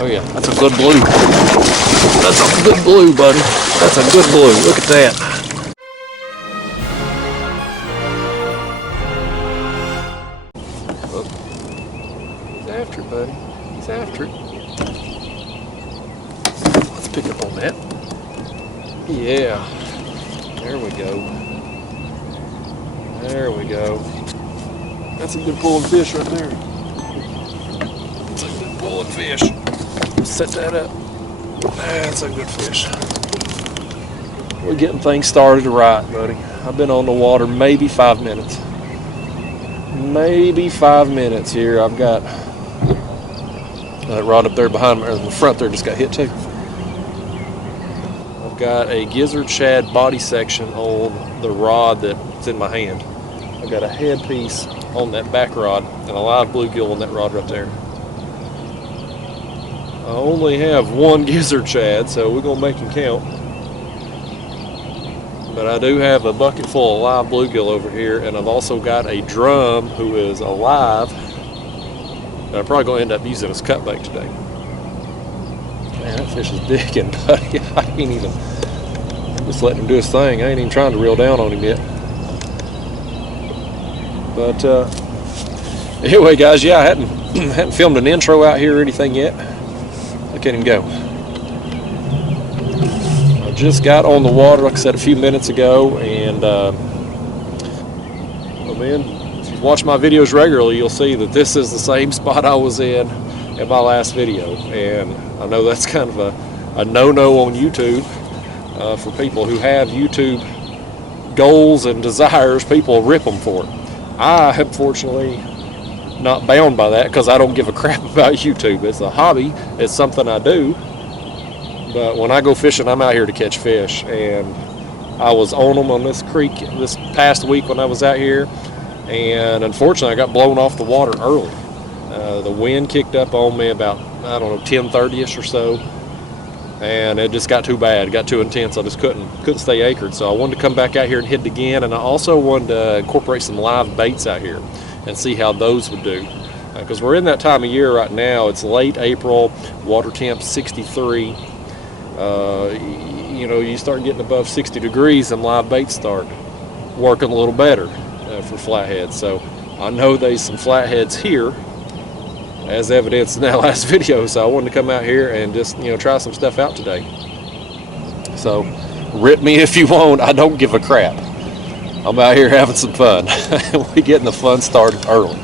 Oh yeah, that's a good blue. That's a good blue, buddy. That's a good blue. Look at that. Oh. He's after it, buddy. He's after it. Let's pick up on that. Yeah. There we go. There we go. That's a good pulling fish right there. That's a good pulling fish. Set that up. That's a good fish. We're getting things started right, buddy. I've been on the water maybe 5 minutes. Maybe 5 minutes here. I've got that rod up there behind me, or in the front there, just got hit too. I've got a gizzard shad body section on the rod that's in my hand. I've got a headpiece on that back rod and a live bluegill on that rod right there. I only have one gizzard shad, so we're gonna make him count. But I do have a bucket full of live bluegill over here, and I've also got a drum who is alive that I'm probably gonna end up using as cut bait today. Man, that fish is digging, buddy. I ain't even, I'm just letting him do his thing. I ain't even trying to reel down on him yet. But anyway, guys, yeah, I hadn't filmed an intro out here or anything yet. Look at him go. I just got on the water, like I said, a few minutes ago, and oh man, if you've watched my videos regularly, you'll see that this is the same spot I was in my last video. And I know that's kind of a no-no on YouTube for people who have YouTube goals and desires. People rip them for it. I am fortunately not bound by that because I don't give a crap about YouTube. It's a hobby. It's something I do. But when I go fishing, I'm out here to catch fish. And I was on them on this creek this past week when I was out here. And unfortunately, I got blown off the water early. The wind kicked up on me about, I don't know, 10:30ish or so. And it just got too bad. It got too intense. I just couldn't stay anchored. So I wanted to come back out here and hit it again. And I also wanted to incorporate some live baits out here and see how those would do. Because we're in that time of year right now. It's late April, water temp 63. You know, you start getting above 60 degrees and live baits start working a little better for flatheads. So I know there's some flatheads here, as evidenced in that last video. So I wanted to come out here and just, you know, try some stuff out today. So rip me if you want. I don't give a crap. I'm out here having some fun. We're getting the fun started early.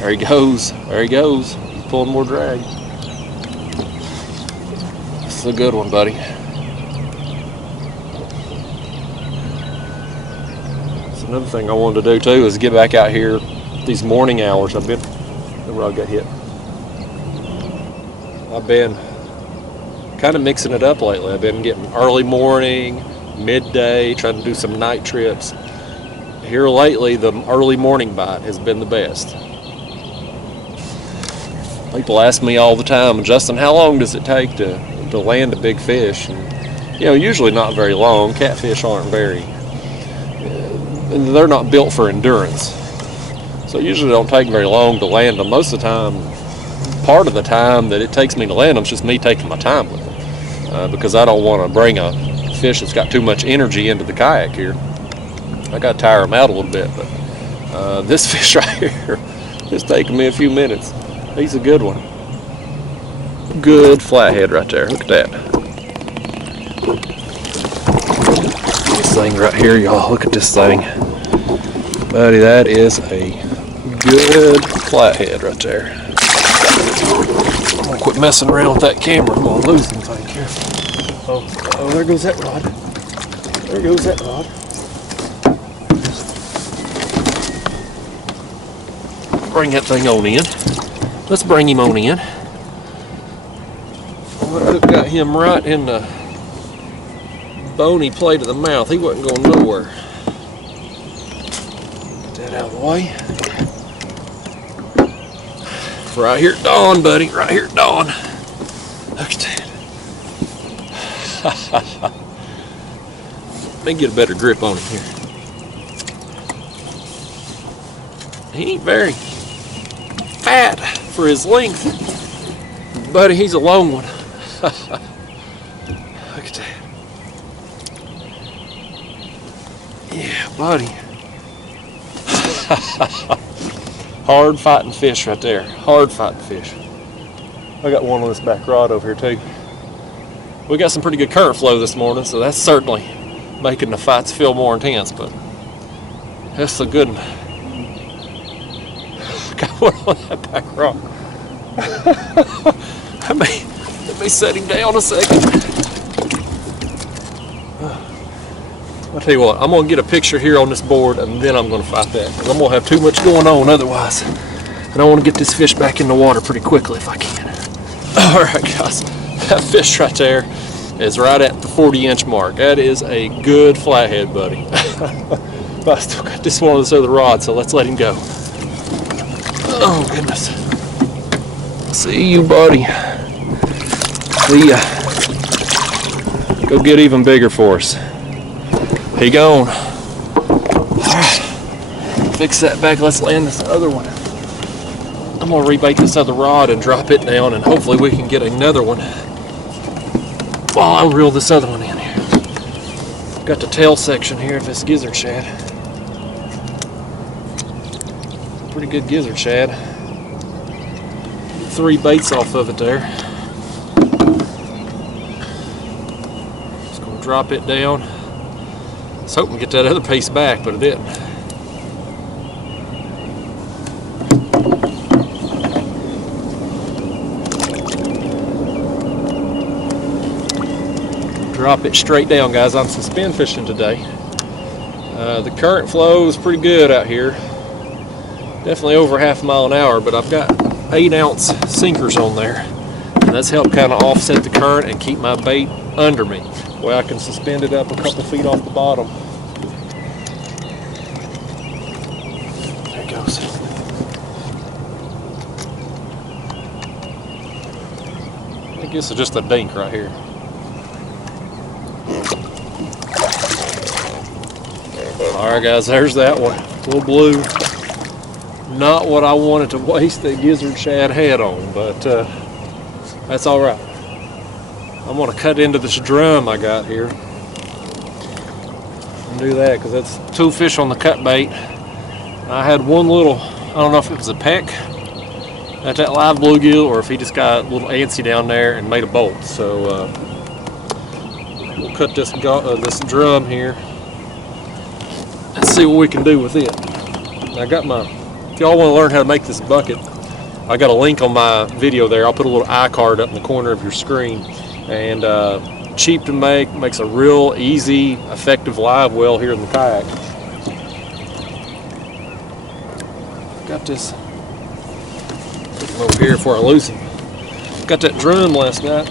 There he goes. There he goes. He's pulling more drag. This is a good one, buddy. So another thing I wanted to do too is get back out here these morning hours. I've been where I got hit. I've been kind of mixing it up lately. I've been getting early morning, midday, trying to do some night trips. Here lately, the early morning bite has been the best. People ask me all the time, Justin, how long does it take to land a big fish? And, you know, usually not very long. Catfish aren't they're not built for endurance. So usually don't take very long to land them. Most of the time, part of the time that it takes me to land them is just me taking my time with them. Because I don't want to bring a fish that's got too much energy into the kayak here. I got to tire them out a little bit, but this fish right here is taking me a few minutes. He's a good one. Good flathead right there. Look at that. This thing right here, y'all. Look at this thing. Buddy, that is a good flathead right there. I'm going to quit messing around with that camera. I'm going to lose them thing here. Oh, there goes that rod. There goes that rod. Bring that thing on in. Let's bring him on in. I've got him right in the bony plate of the mouth. He wasn't going nowhere. Get that out of the way. Right here at dawn, buddy. Right here at dawn. Look at that. Let me get a better grip on him here. He ain't very fat for his length. Buddy, he's a long one. Look at that. Yeah, buddy. Hard fighting fish right there. Hard fighting fish. I got one on this back rod over here too. We got some pretty good current flow this morning, so that's certainly making the fights feel more intense, but that's a good one. Got one on that back rod. Let me set him down a second. I'll tell you what, I'm gonna get a picture here on this board and then I'm gonna fight that, because I'm gonna have too much going on otherwise. And I want to get this fish back in the water pretty quickly if I can. All right, guys, that fish right there is right at the 40-inch mark. That is a good flathead, buddy. But I still got this one on this other rod, so let's let him go. Oh, goodness. See you, buddy. See ya. Go get even bigger for us. He gone. All right. Fix that back. Let's land this other one. I'm gonna rebait this other rod and drop it down, and hopefully we can get another one while I reel this other one in here. Got the tail section here of this gizzard shad. Pretty good gizzard shad. 3 baits off of it there. Just gonna drop it down. I was hoping to get that other piece back, but it didn't. Drop it straight down, guys. I'm suspend fishing today. The current flow is pretty good out here. Definitely over half a mile an hour, but I've got 8-ounce sinkers on there. And that's helped kind of offset the current and keep my bait under me, where I can suspend it up a couple feet off the bottom. There it goes. I think this is just a dink right here. Alright guys, there's that one. Little blue. Not what I wanted to waste the gizzard shad head on, but that's alright. I'm going to cut into this drum I got here. And do that, because that's 2 fish on the cut bait. I had one little, I don't know if it was a peck at that live bluegill, or if he just got a little antsy down there and made a bolt. So we'll cut this drum here and see what we can do with it. I got my, if y'all want to learn how to make this bucket, I got a link on my video there. I'll put a little iCard up in the corner of your screen. And cheap to make, makes a real easy, effective live well here in the kayak. Got this over here before I lose him. Got that drum last night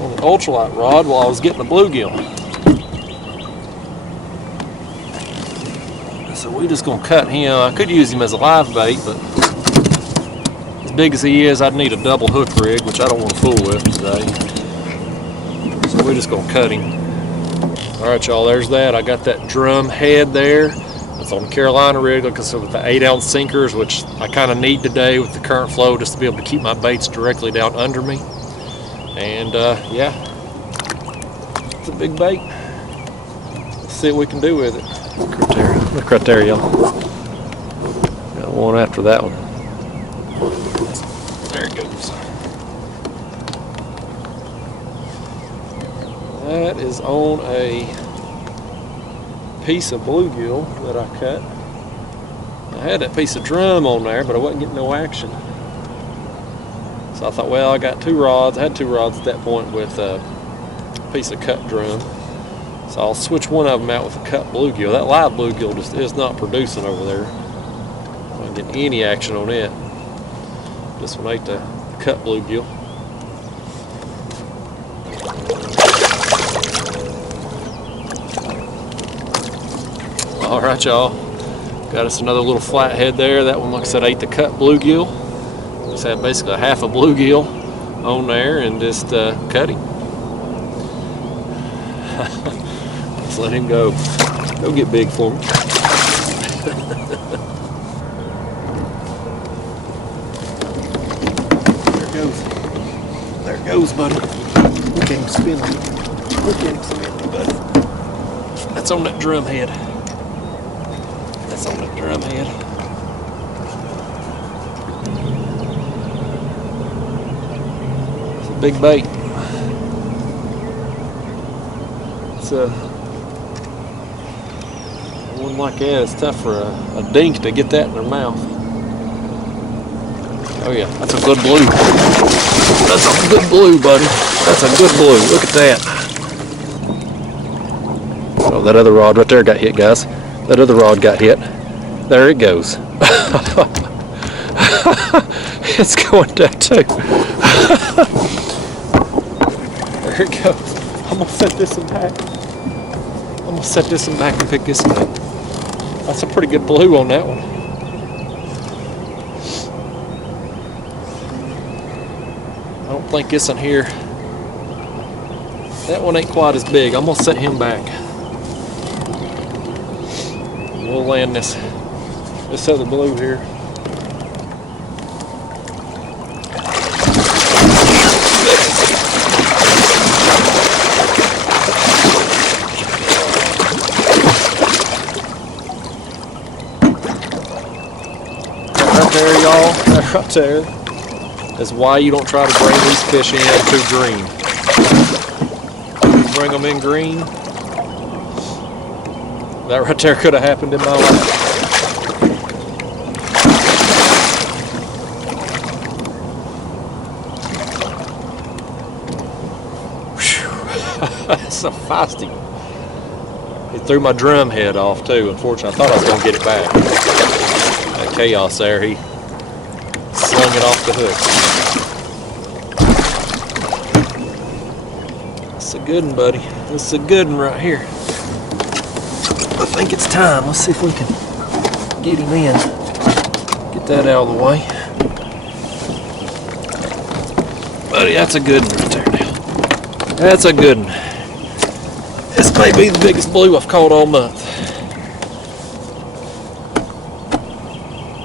on the ultralight rod while I was getting a bluegill. So we just gonna cut him. I could use him as a live bait, but as big as he is, I'd need a double hook rig, which I don't want to fool with today. So we're just gonna cut him. All right, y'all, there's that. I got that drum head there. It's on the Carolina rig, like I said, with the 8-ounce sinkers, which I kind of need today with the current flow, just to be able to keep my baits directly down under me. And yeah, it's a big bait. Let's see what we can do with it. Look right there, y'all. Got one after that one. There it goes. That is on a piece of bluegill that I cut. I had that piece of drum on there, but I wasn't getting no action. So I thought, well, I got 2 rods. I had 2 rods at that point with a piece of cut drum. So I'll switch one of them out with a cut bluegill. That live bluegill just is not producing over there. I don't get any action on it. This one ate the cut bluegill. All right, y'all. Got us another little flathead there. That one, like I said, ate the cut bluegill. Just had basically half a bluegill on there and just cut him. Let's let him go. Go get big for me. he goes, buddy. Look at him spinning. Look at him spinning, buddy. That's on that drum head. That's on that drum head. It's a big bait. It's one like that. It's tough for a dink to get that in their mouth. Oh yeah, that's a good blue. That's a good blue, buddy. That's a good blue. Look at that. Oh, that other rod right there got hit, guys. That other rod got hit. There it goes. It's going down too. There it goes. I'm gonna set this one back. I'm gonna set this one back and pick this one up. That's a pretty good blue on that one. I don't think this one here. That one ain't quite as big. I'm gonna set him back. We'll land this other blue here. Right there, y'all. That right there is why you don't try to bring these fish in too green. You bring them in green. That right there could have happened in my life. That's so feisty. He threw my drum head off too. Unfortunately, I thought I was going to get it back. That chaos there, he slung it off the hook. That's a good one, buddy. That's a good one right here. I think it's time. Let's see if we can get him in. Get that out of the way. Buddy, that's a good one right there now. That's a good one. This may be the biggest blue I've caught all month.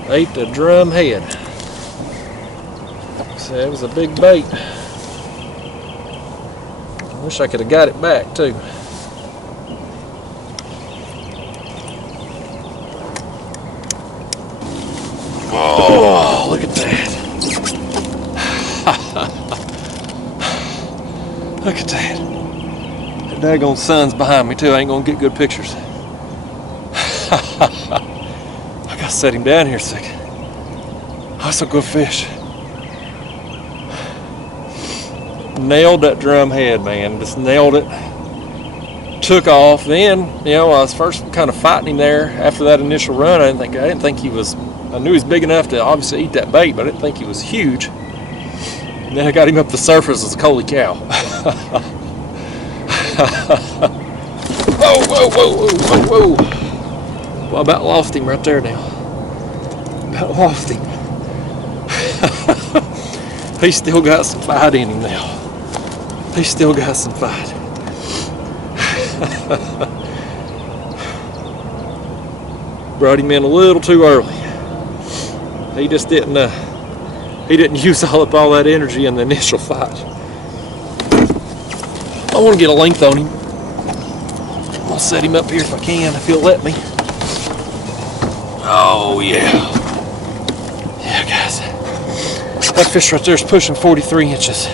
Ate the drum head. So that was a big bait. I wish I could have got it back too. Oh, look at that. Look at that. The daggone sun's behind me too. I ain't gonna get good pictures. I gotta set him down here a second. Oh, that's a good fish. Nailed that drum head, man. Just nailed it. Took off. Then, you know, I was first kind of fighting him there after that initial run. I didn't think he was. I knew he was big enough to obviously eat that bait, but I didn't think he was huge. And then I got him up the surface. It's like, holy cow. Whoa, whoa, whoa, whoa, whoa, whoa. Well, I about lost him right there now. About lost him. He's still got some fight in him now. He's still got some fight. Brought him in a little too early. He just didn't use up all that energy in the initial fight. I want to get a length on him. I'll set him up here if I can, if he'll let me. Oh yeah. Yeah, guys. That fish right there is pushing 43 inches.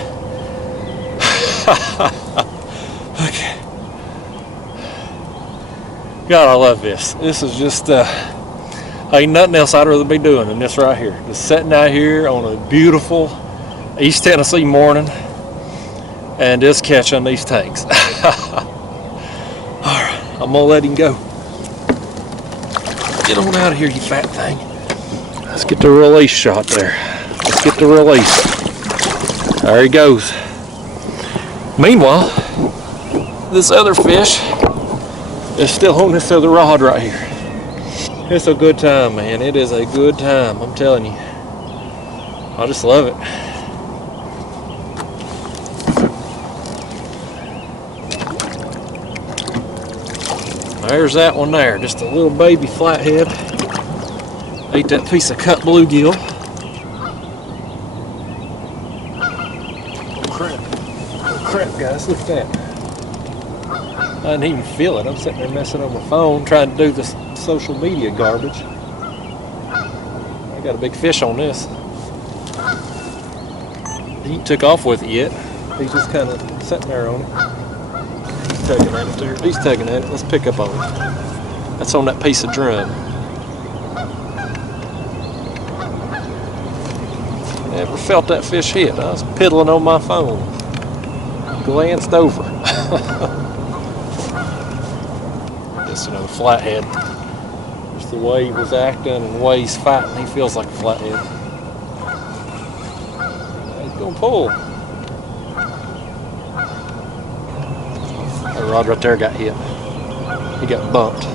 Okay. God, I love this. This is just, ain't nothing else I'd rather be doing than this right here. Just sitting out here on a beautiful East Tennessee morning and just catching these tanks. Alright, I'm gonna let him go. Get on out of here, you fat thing. Let's get the release shot there. Let's get the release. There he goes. Meanwhile, this other fish is still on this other rod right here. It's a good time, man. It is a good time, I'm telling you. I just love it. There's that one there, just a little baby flathead. Ate that piece of cut bluegill. crap. Oh crap, guys, look at that. I didn't even feel it. I'm sitting there messing on my phone trying to do this social media garbage. I got a big fish on this. He ain't took off with it yet. He's just kind of sitting there on it. He's tugging at it there. He's tugging at it. Let's pick up on it. That's on that piece of drum. Never felt that fish hit. I was piddling on my phone. Glanced over. Just another flathead. Just the way he was acting and the way he's fighting, he feels like a flathead. He's gonna pull. That rod right there got hit. He got bumped.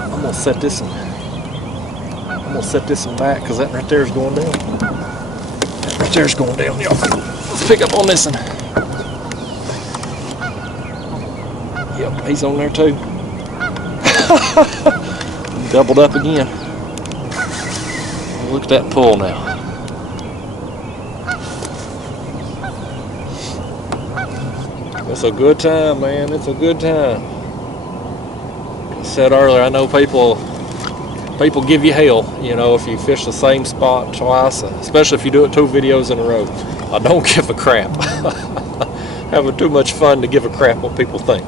I'm gonna set this one. I'm gonna set this one back because that right there is going down. That right there is going down, y'all. Let's pick up on this one. Yep, he's on there too. Doubled up again. Look at that pull now. It's a good time, man. It's a good time. Like I said earlier, I know people give you hell, you know, if you fish the same spot twice, especially if you do it 2 videos in a row. I don't give a crap. Having too much fun to give a crap what people think.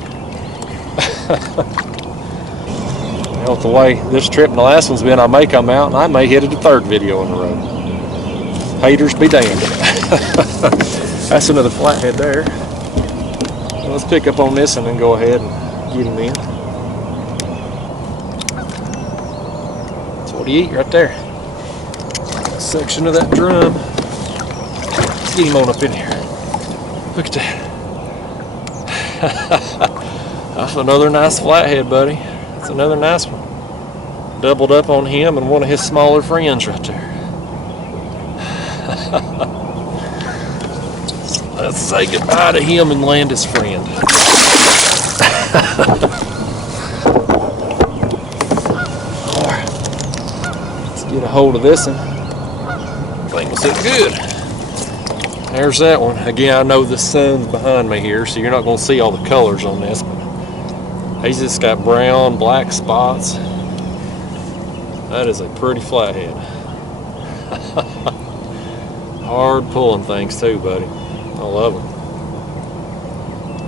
Now, with the way this trip and the last one's been, I may come out and I may hit it a 3rd video in a row. Haters be damned. That's another flathead there. Let's pick up on this one and go ahead and get him in. That's what he eat right there. A section of that drum. Let's get him on up in here. Look at that. That's another nice flathead, buddy. That's another nice one. Doubled up on him and one of his smaller friends right there. Let's say goodbye to him and land his friend. Alright. Let's get a hold of this one. I think we'll sit good. There's that one. Again, I know the sun's behind me here, so you're not going to see all the colors on this, but he's just got brown, black spots. That is a pretty flathead. Hard pulling things too, buddy. I love it.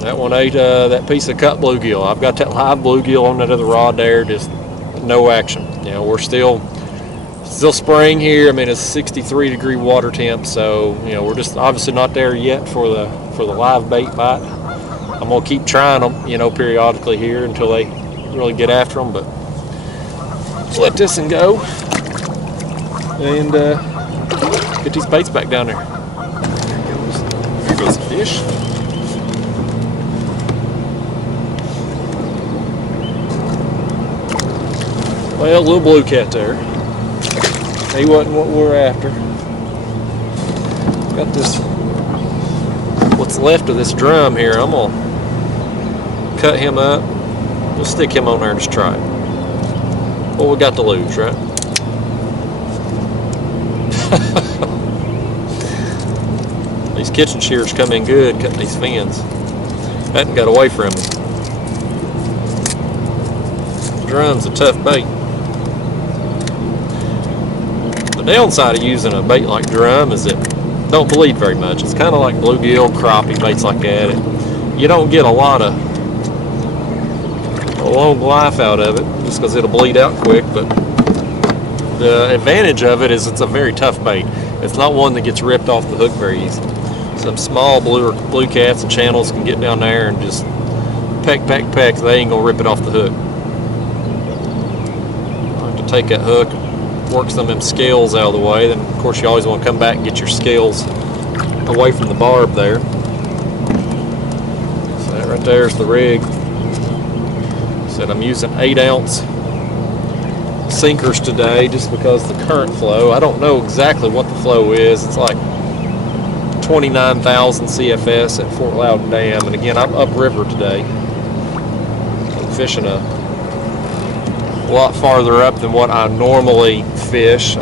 That one ate that piece of cut bluegill. I've got that live bluegill on that other rod there, just no action. You know, we're still spring here. I mean, it's 63-degree water temp, so you know we're just obviously not there yet for the live bait bite. I'm gonna keep trying them, you know, periodically here until they really get after them. But let's let this one go and get these baits back down there. Here goes the fish. Well, little blue cat there. He wasn't what we're after. Got this, what's left of this drum here. I'm gonna cut him up. We'll stick him on there and just try it. Well, we got to lose, right? These kitchen shears come in good cutting these fins. Hadn't got away from me. Drum's a tough bait. The downside of using a bait like drum is it don't bleed very much. It's kind of like bluegill, crappie, baits like that. You don't get a long life out of it just because it'll bleed out quick, but the advantage of it is it's a very tough bait. It's not one that gets ripped off the hook very easy. Some small blue cats and channels can get down there and just peck. They ain't gonna rip it off the hook. I have to take that hook, work some of them scales out of the way. Then of course you always want to come back and get your scales away from the barb there. So that right there is the rig. Said I'm using 8-ounce sinkers today just because the current flow. I don't know exactly what the flow is. It's like 29,000 CFS at Fort Loudon Dam, and again I'm upriver today. I'm fishing a lot farther up than what I normally fish.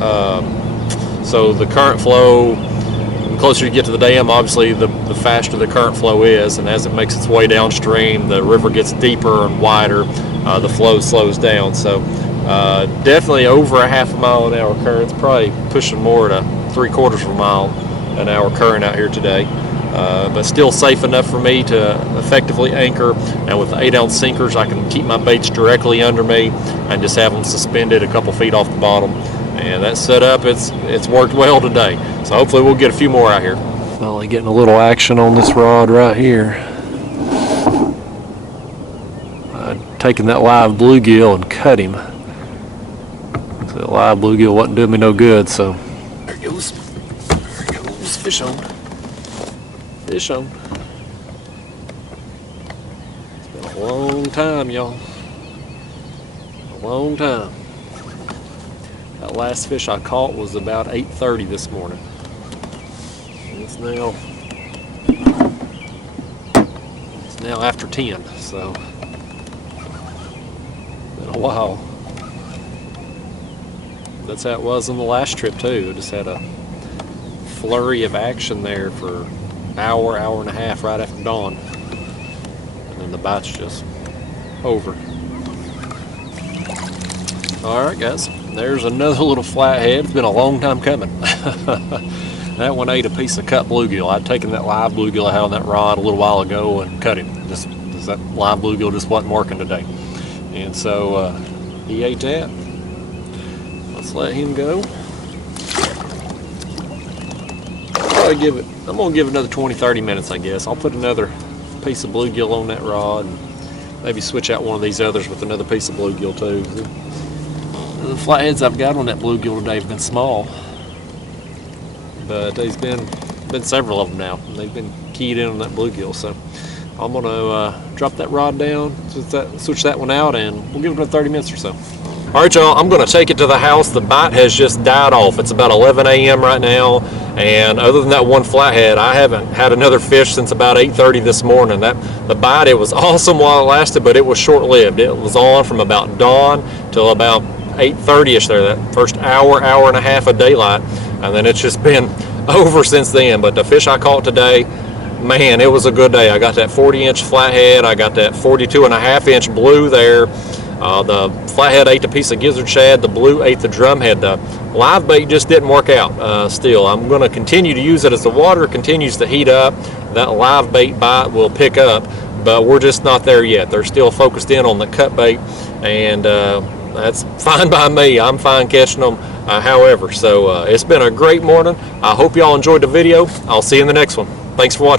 So the current flow, the closer you get to the dam, obviously the faster the current flow is, and as it makes its way downstream, the river gets deeper and wider, the flow slows down. So definitely over a half a mile an hour current. It's probably pushing more to 3/4 of a mile an hour current out here today. But still safe enough for me to effectively anchor. Now with the 8-ounce sinkers, I can keep my baits directly under me and just have them suspended a couple feet off the bottom. And that setup, it's worked well today. So hopefully we'll get a few more out here. Finally getting a little action on this rod right here. Taking that live bluegill and cut him. So that live bluegill wasn't doing me no good, so there it goes. There it goes. Fish on. Fish on. It's been a long time, y'all. A long time. That last fish I caught was about 8:30 this morning. It's now after 10, so been a while. That's how it was on the last trip too. I just had a flurry of action there for hour and a half right after dawn, and then the bite's just over. Alright guys, there's another little flathead. It's been a long time coming. That one ate a piece of cut bluegill. I'd taken that live bluegill I had on that rod a little while ago and cut him. Just that live bluegill just wasn't working today, and so he ate that. Let's let him go. I'm gonna give it another 20-30 minutes, I guess. I'll put another piece of bluegill on that rod and maybe switch out one of these others with another piece of bluegill too. The flatheads I've got on that bluegill today have been small, but there's been several of them now. They've been keyed in on that bluegill, so I'm gonna drop that rod down, switch that one out, and we'll give it another 30 minutes or so. All right, y'all, I'm gonna take it to the house. The bite has just died off. It's about 11 a.m. right now, and other than that one flathead, I haven't had another fish since about 8:30 this morning. The bite, it was awesome while it lasted, but it was short-lived. It was on from about dawn till about 8:30ish there, that first hour and a half of daylight, and then it's just been over since then. But the fish I caught today, man, it was a good day. I got that 40-inch flathead, I got that 42.5-inch blue there. The flathead ate a piece of gizzard shad, the blue ate the drumhead. The live bait just didn't work out still. I'm going to continue to use it as the water continues to heat up. That live bait bite will pick up, but we're just not there yet. They're still focused in on the cut bait, and that's fine by me. I'm fine catching them however. So it's been a great morning. I hope y'all enjoyed the video. I'll see you in the next one. Thanks for watching.